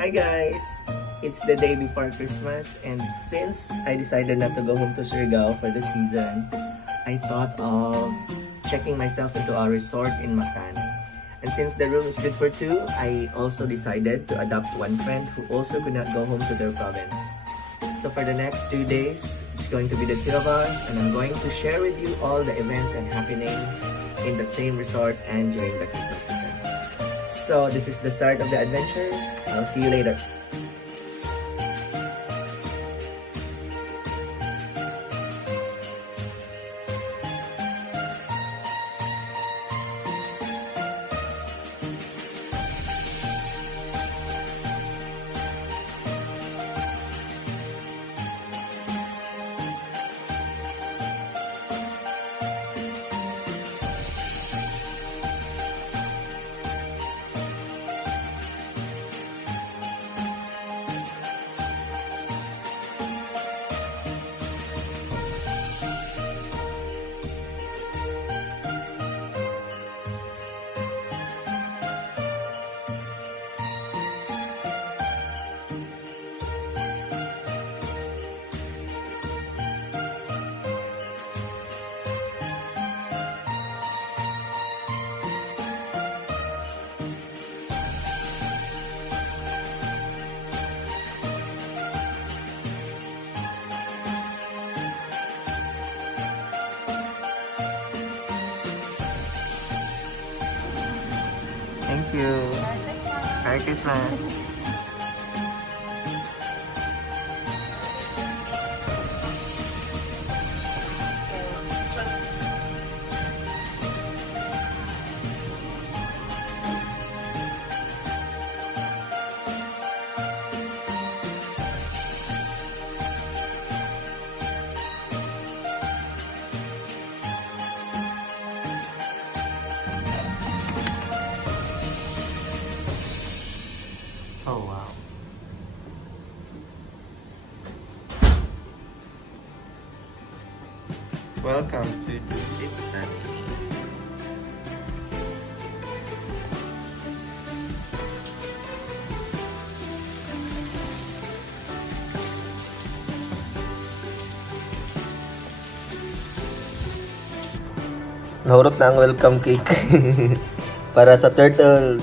Hi guys! It's the day before Christmas, and since I decided not to go home to Surigao for the season, I thought of checking myself into a resort in Mactan. And since the room is good for two, I also decided to adopt one friend who also could not go home to their province. So for the next 2 days, it's going to be the two of us, and I'm going to share with you all the events and happenings in that same resort and during the Christmas season. So this is the start of the adventure. I'll see you later. Thank you. Merry Christmas. Oh wow. Welcome to Dusit Nani. Nahurot na ang welcome cake para sa turtles.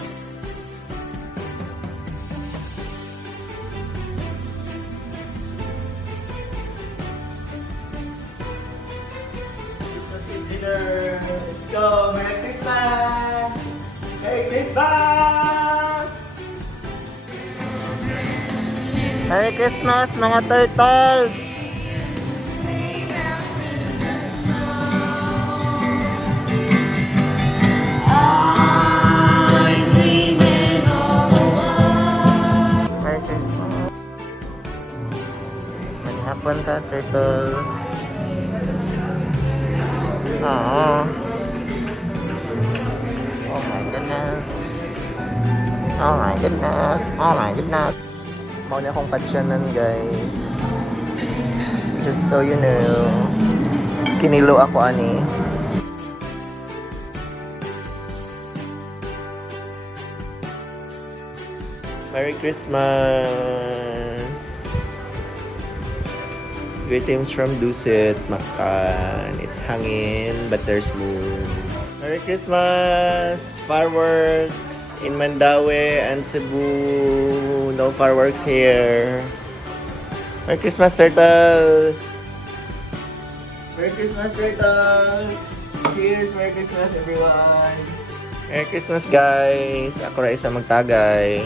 Dinner. Let's go! Merry Christmas! Merry Christmas! Merry Christmas mga turtles! Merry Christmas! Maghapon ka, turtles! Oh my goodness. Oh my goodness. Oh my goodness. Mau niya akong patsyanan, guys. Just so you know. Kinilo ako, ani. Merry Christmas. Greetings from Dusit, Mactan. It's hangin, but there's moon. Merry Christmas! Fireworks in Mandaue and Cebu. No fireworks here. Merry Christmas, turtles! Merry Christmas, turtles! Cheers! Merry Christmas, everyone! Merry Christmas, guys! Ako ra isa magtagay.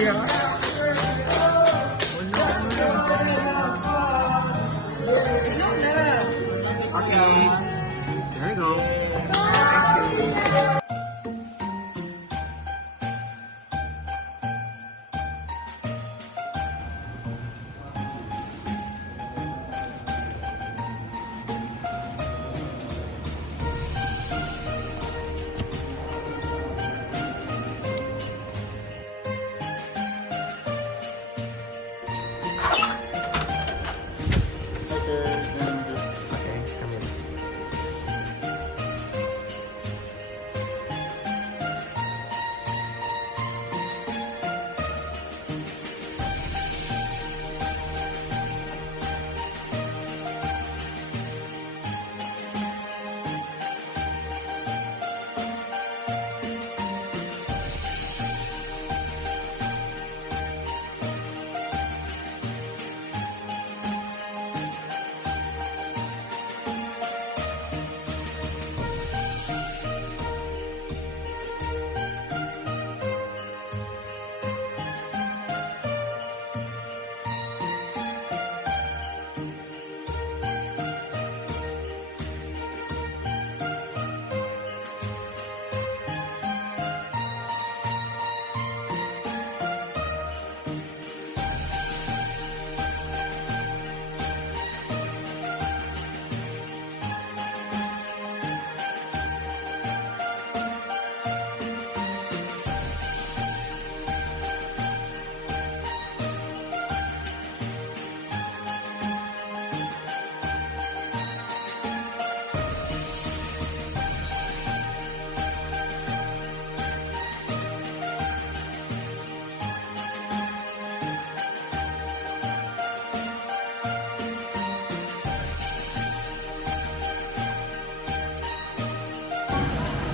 There you go.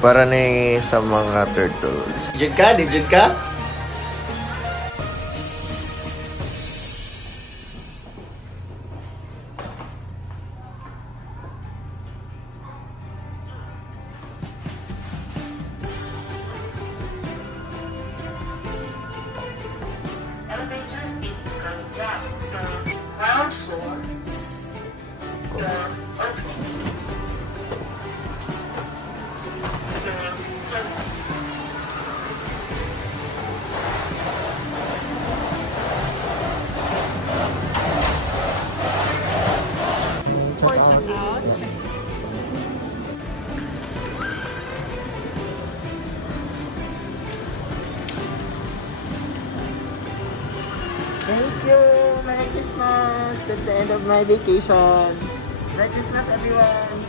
Para ni sa mga turtles. Dijud ka? Dijud ka? Elevator is going down. Ground floor. Door open. Door closed. Thank you! Merry Christmas! That's the end of my vacation. Merry Christmas, everyone!